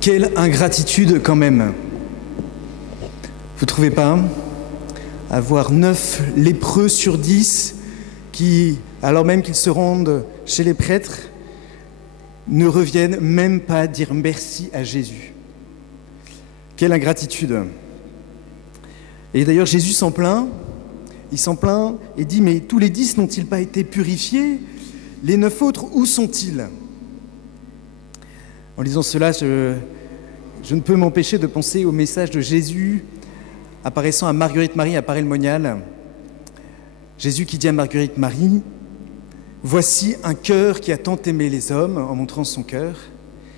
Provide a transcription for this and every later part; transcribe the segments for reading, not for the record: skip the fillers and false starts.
Quelle ingratitude quand même. Vous trouvez pas? Avoir 9 lépreux sur 10 qui, alors même qu'ils se rendent chez les prêtres, ne reviennent même pas dire merci à Jésus. Quelle ingratitude. Et d'ailleurs Jésus s'en plaint, il s'en plaint et dit « Mais tous les 10 n'ont-ils pas été purifiés? Les 9 autres, où sont-ils » En lisant cela, je ne peux m'empêcher de penser au message de Jésus apparaissant à Marguerite Marie à Paray-le-Monial. Jésus qui dit à Marguerite Marie « Voici un cœur qui a tant aimé les hommes en montrant son cœur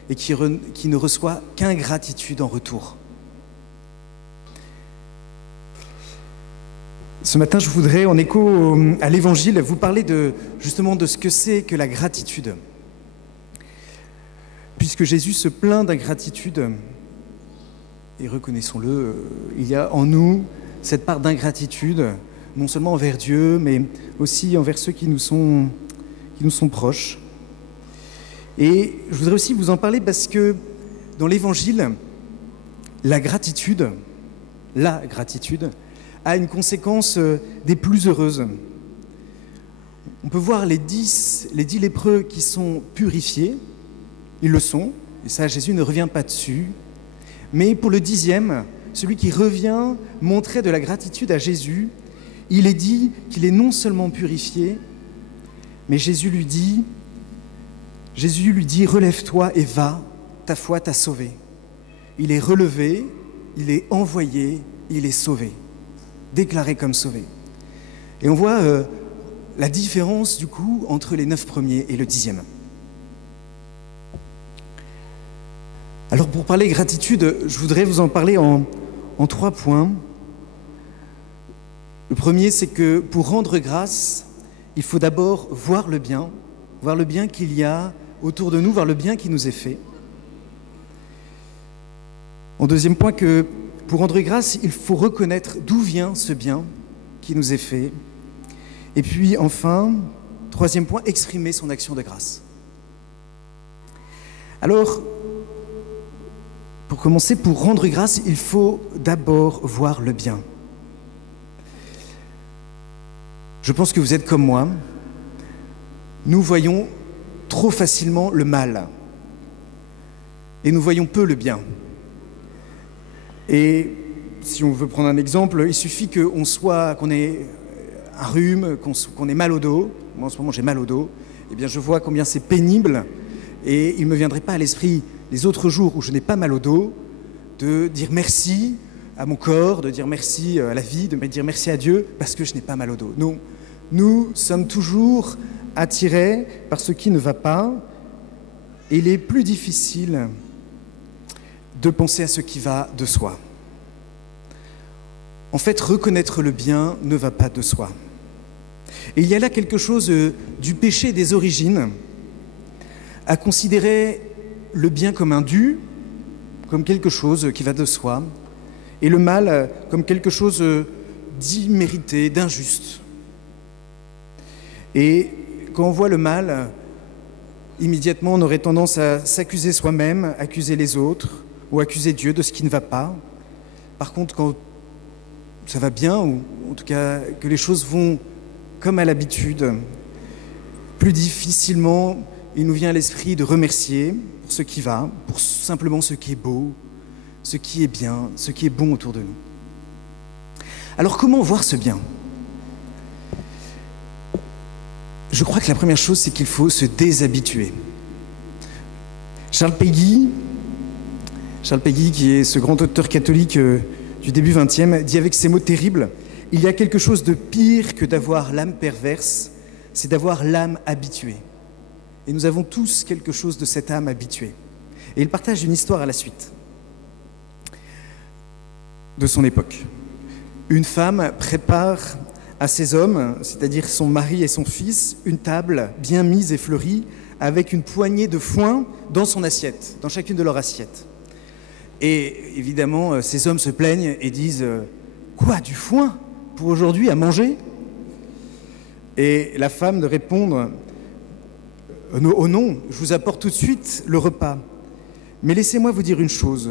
et qui ne reçoit qu'ingratitude en retour. » Ce matin, je voudrais, en écho à l'Évangile, vous parler justement de ce que c'est que la gratitude. Puisque Jésus se plaint d'ingratitude, et reconnaissons-le, il y a en nous cette part d'ingratitude, non seulement envers Dieu, mais aussi envers ceux qui nous sont proches. Et je voudrais aussi vous en parler parce que dans l'Évangile, la gratitude a une conséquence des plus heureuses. On peut voir les 10 lépreux qui sont purifiés, ils le sont, et ça Jésus ne revient pas dessus. Mais pour le 10e, celui qui revient montrer de la gratitude à Jésus, il est dit qu'il est non seulement purifié, mais Jésus lui dit « Relève-toi et va, ta foi t'a sauvé. » Il est relevé, il est envoyé, il est sauvé, déclaré comme sauvé. Et on voit la différence du coup entre les 9 premiers et le 10e. Alors pour parler gratitude, je voudrais vous en parler en 3 points. Le premier, c'est que pour rendre grâce, il faut d'abord voir le bien qu'il y a autour de nous, voir le bien qui nous est fait. En deuxième point, que pour rendre grâce, il faut reconnaître d'où vient ce bien qui nous est fait. Et puis enfin, 3e point, exprimer son action de grâce. Alors, pour commencer, pour rendre grâce, il faut d'abord voir le bien. Je pense que vous êtes comme moi. Nous voyons trop facilement le mal. Et nous voyons peu le bien. Et si on veut prendre un exemple, il suffit qu'on ait un rhume, qu'on ait mal au dos. Moi, en ce moment, j'ai mal au dos. Eh bien, je vois combien c'est pénible. Et il ne me viendrait pas à l'esprit les autres jours où je n'ai pas mal au dos, de dire merci à mon corps, de dire merci à la vie, de me dire merci à Dieu parce que je n'ai pas mal au dos. Non, nous sommes toujours attirés par ce qui ne va pas et il est plus difficile de penser à ce qui va de soi. En fait, reconnaître le bien ne va pas de soi. Et il y a là quelque chose du péché des origines, à considérer le bien comme un dû, comme quelque chose qui va de soi, et le mal comme quelque chose d'immérité, d'injuste. Et quand on voit le mal, immédiatement on aurait tendance à s'accuser soi-même, accuser les autres, ou accuser Dieu de ce qui ne va pas. Par contre, quand ça va bien, ou en tout cas que les choses vont comme à l'habitude, plus difficilement il nous vient à l'esprit de remercier pour ce qui va, pour simplement ce qui est beau, ce qui est bien, ce qui est bon autour de nous. Alors comment voir ce bien ? Je crois que la première chose, c'est qu'il faut se déshabituer. Charles Péguy, qui est ce grand auteur catholique du début XXe, dit avec ces mots terribles « Il y a quelque chose de pire que d'avoir l'âme perverse, c'est d'avoir l'âme habituée. » Et nous avons tous quelque chose de cette âme habituée. Et il partage une histoire à la suite de son époque. Une femme prépare à ses hommes, c'est-à-dire son mari et son fils, une table bien mise et fleurie avec une poignée de foin dans son assiette, dans chacune de leurs assiettes. Et évidemment, ces hommes se plaignent et disent « Quoi, du foin pour aujourd'hui à manger ?» Et la femme de répondre « Oh non, je vous apporte tout de suite le repas. » Mais laissez-moi vous dire une chose.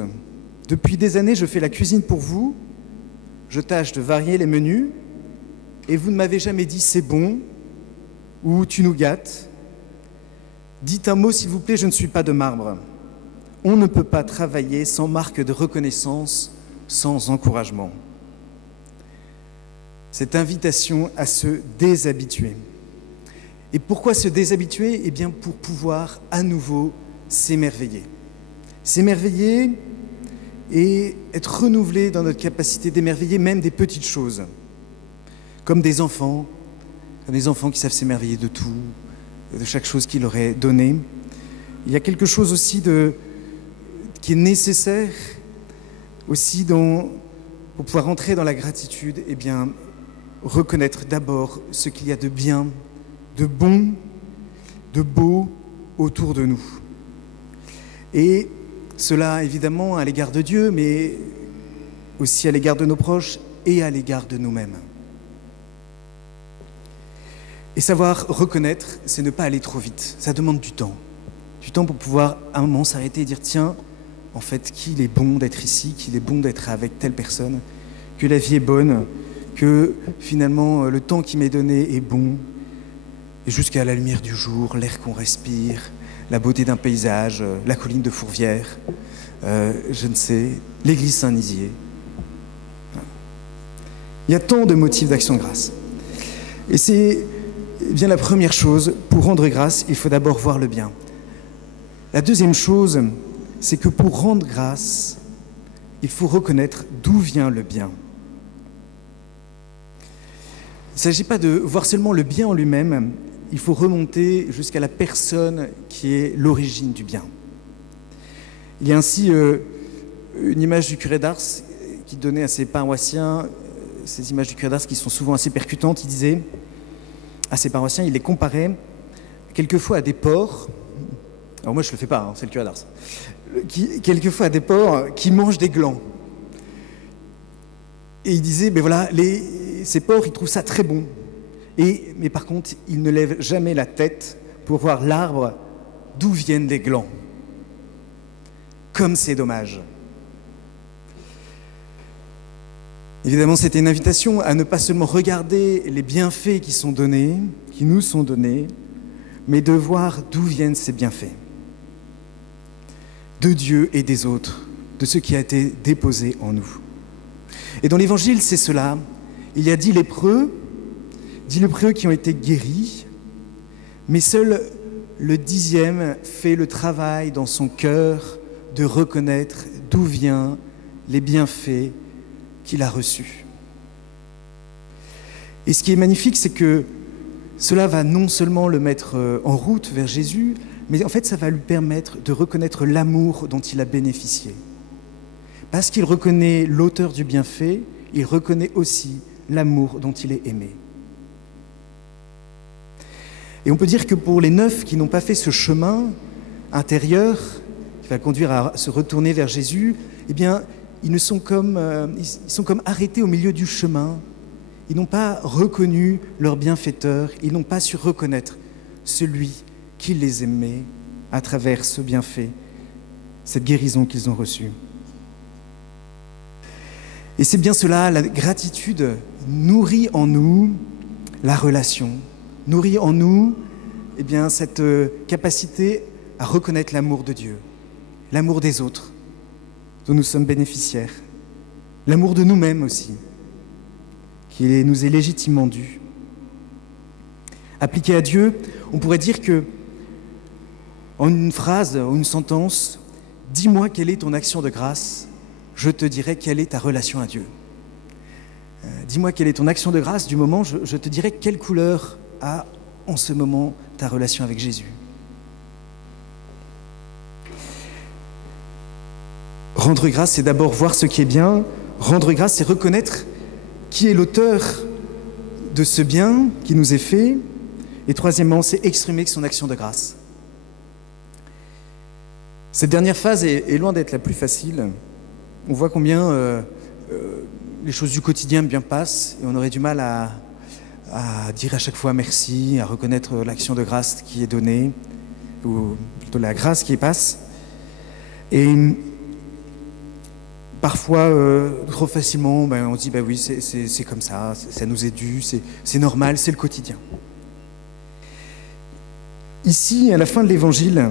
Depuis des années, je fais la cuisine pour vous, je tâche de varier les menus, et vous ne m'avez jamais dit « c'est bon » ou « tu nous gâtes ». Dites un mot, s'il vous plaît, je ne suis pas de marbre. On ne peut pas travailler sans marque de reconnaissance, sans encouragement. Cette invitation à se déshabituer. Et pourquoi se déshabituer ? Eh bien, pour pouvoir à nouveau s'émerveiller. S'émerveiller et être renouvelé dans notre capacité d'émerveiller même des petites choses. Comme des enfants qui savent s'émerveiller de tout, de chaque chose qu'il leur est donnée. Il y a quelque chose aussi qui est nécessaire aussi pour pouvoir entrer dans la gratitude, eh bien, reconnaître d'abord ce qu'il y a de bien, de bon, de beau autour de nous. Et cela, évidemment, à l'égard de Dieu, mais aussi à l'égard de nos proches et à l'égard de nous-mêmes. Et savoir reconnaître, c'est ne pas aller trop vite. Ça demande du temps. Du temps pour pouvoir, à un moment, s'arrêter et dire « Tiens, en fait, qu'il est bon d'être ici, qu'il est bon d'être avec telle personne, que la vie est bonne, que finalement, le temps qui m'est donné est bon, et jusqu'à la lumière du jour, l'air qu'on respire, la beauté d'un paysage, la colline de Fourvière, je ne sais, l'église Saint-Nizier. » Il y a tant de motifs d'action de grâce. Et c'est bien la première chose, pour rendre grâce, il faut d'abord voir le bien. La deuxième chose, c'est que pour rendre grâce, il faut reconnaître d'où vient le bien. Il ne s'agit pas de voir seulement le bien en lui-même, il faut remonter jusqu'à la personne qui est l'origine du bien. Il y a ainsi une image du curé d'Ars qui donnait à ses paroissiens, ces images du curé d'Ars qui sont souvent assez percutantes. Il disait à ses paroissiens, il les comparait quelquefois à des porcs. Alors moi je ne le fais pas, c'est le curé d'Ars. Quelquefois à des porcs qui mangent des glands. Et il disait, ben voilà, ces porcs, ils trouvent ça très bon. Mais par contre, ils ne lèvent jamais la tête pour voir l'arbre d'où viennent les glands. Comme c'est dommage. Évidemment, c'était une invitation à ne pas seulement regarder les bienfaits qui nous sont donnés, mais de voir d'où viennent ces bienfaits. De Dieu et des autres, de ce qui a été déposé en nous. Et dans l'Évangile, c'est cela. Il y a 10 lépreux qui ont été guéris, mais seul le 10e fait le travail dans son cœur de reconnaître d'où viennent les bienfaits qu'il a reçus. Et ce qui est magnifique, c'est que cela va non seulement le mettre en route vers Jésus, mais en fait, ça va lui permettre de reconnaître l'amour dont il a bénéficié. Parce qu'il reconnaît l'auteur du bienfait, il reconnaît aussi l'amour dont il est aimé. Et on peut dire que pour les 9 qui n'ont pas fait ce chemin intérieur, qui va conduire à se retourner vers Jésus, eh bien, ils sont comme arrêtés au milieu du chemin. Ils n'ont pas reconnu leur bienfaiteur, ils n'ont pas su reconnaître celui qui les aimait à travers ce bienfait, cette guérison qu'ils ont reçue. Et c'est bien cela, la gratitude nourrit en nous la relation, nourrit en nous eh bien, cette capacité à reconnaître l'amour de Dieu, l'amour des autres, dont nous sommes bénéficiaires, l'amour de nous-mêmes aussi, qui nous est légitimement dû. Appliqué à Dieu, on pourrait dire que, en une phrase ou une sentence, « Dis-moi quelle est ton action de grâce », je te dirai quelle est ta relation à Dieu. Dis-moi quelle est ton action de grâce du moment, je te dirai quelle couleur a en ce moment ta relation avec Jésus. Rendre grâce, c'est d'abord voir ce qui est bien. Rendre grâce, c'est reconnaître qui est l'auteur de ce bien qui nous est fait. Et troisièmement, c'est exprimer son action de grâce. Cette dernière phase est loin d'être la plus facile. On voit combien les choses du quotidien bien passent et on aurait du mal à dire à chaque fois merci, à reconnaître l'action de grâce qui est donnée, ou plutôt la grâce qui passe. Et parfois, trop facilement, on se dit oui, c'est comme ça, ça nous est dû, c'est normal, c'est le quotidien. Ici, à la fin de l'Évangile,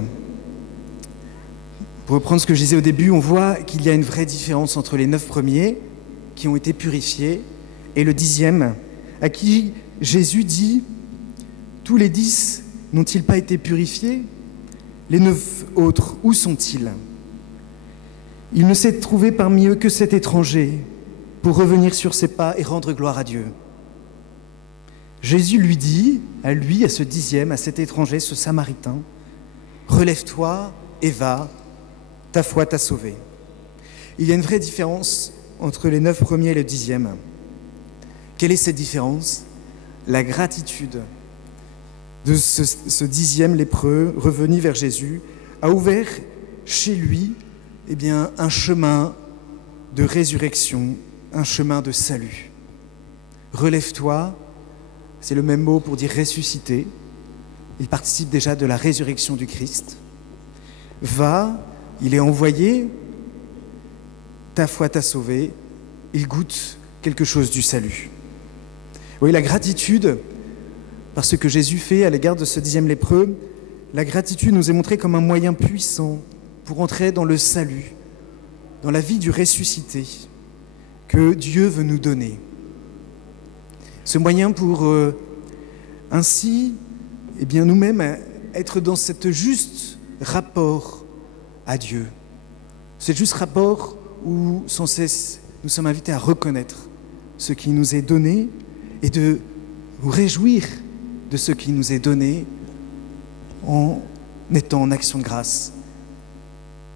pour reprendre ce que je disais au début, on voit qu'il y a une vraie différence entre les 9 premiers qui ont été purifiés et le 10e, à qui Jésus dit « Tous les 10 n'ont-ils pas été purifiés? Les 9 autres, où sont-ils » Il ne s'est trouvé parmi eux que cet étranger pour revenir sur ses pas et rendre gloire à Dieu. Jésus lui dit, à ce 10e, à cet étranger, ce Samaritain, « Relève-toi et va, ta foi t'a sauvé. » Il y a une vraie différence entre les 9 premiers et le 10e. Quelle est cette différence? La gratitude de ce 10e lépreux revenu vers Jésus a ouvert chez lui un chemin de résurrection, un chemin de salut. Relève-toi, c'est le même mot pour dire ressusciter. Il participe déjà de la résurrection du Christ. Va, il est envoyé, ta foi t'a sauvé, il goûte quelque chose du salut. Oui, la gratitude, par ce que Jésus fait à l'égard de ce 10e lépreux, la gratitude nous est montrée comme un moyen puissant pour entrer dans le salut, dans la vie du ressuscité que Dieu veut nous donner. Ce moyen pour ainsi, nous-mêmes, être dans cet juste rapport à Dieu. Ce juste rapport où, sans cesse, nous sommes invités à reconnaître ce qui nous est donné et de nous réjouir de ce qui nous est donné en étant en action de grâce,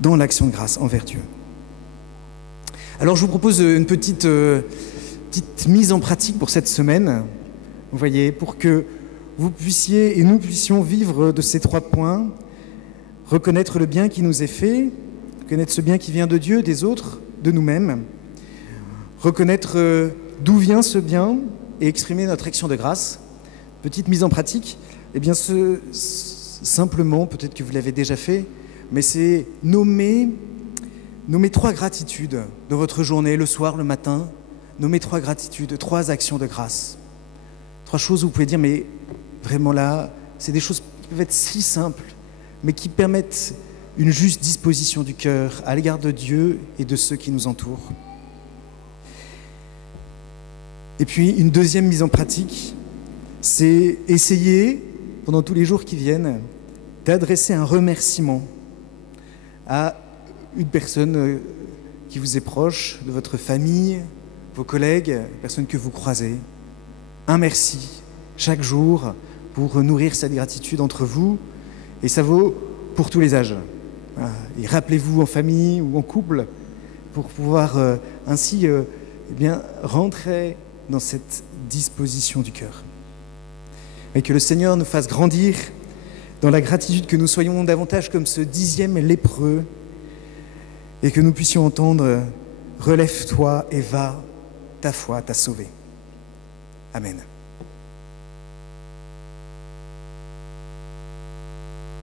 dans l'action de grâce envers Dieu. Alors je vous propose une petite mise en pratique pour cette semaine, vous voyez, pour que vous puissiez et nous puissions vivre de ces 3 points, reconnaître le bien qui nous est fait, reconnaître ce bien qui vient de Dieu, des autres, de nous-mêmes, reconnaître d'où vient ce bien et exprimer notre action de grâce. Petite mise en pratique, simplement, peut-être que vous l'avez déjà fait, mais c'est nommer 3 gratitudes dans votre journée, le soir, le matin. Nommer 3 gratitudes, 3 actions de grâce. 3 choses où vous pouvez dire, mais vraiment là, c'est des choses qui peuvent être si simples, mais qui permettent une juste disposition du cœur à l'égard de Dieu et de ceux qui nous entourent. Et puis, une deuxième mise en pratique, c'est essayer, pendant tous les jours qui viennent, d'adresser un remerciement à une personne qui vous est proche, de votre famille, vos collègues, personnes que vous croisez. Un merci chaque jour pour nourrir cette gratitude entre vous, et ça vaut pour tous les âges. Voilà. Et rappelez-vous en famille ou en couple pour pouvoir ainsi rentrer dans cette disposition du cœur. Et que le Seigneur nous fasse grandir dans la gratitude, que nous soyons davantage comme ce 10e lépreux, et que nous puissions entendre « Relève-toi et va, ta foi t'a sauvé ». Amen.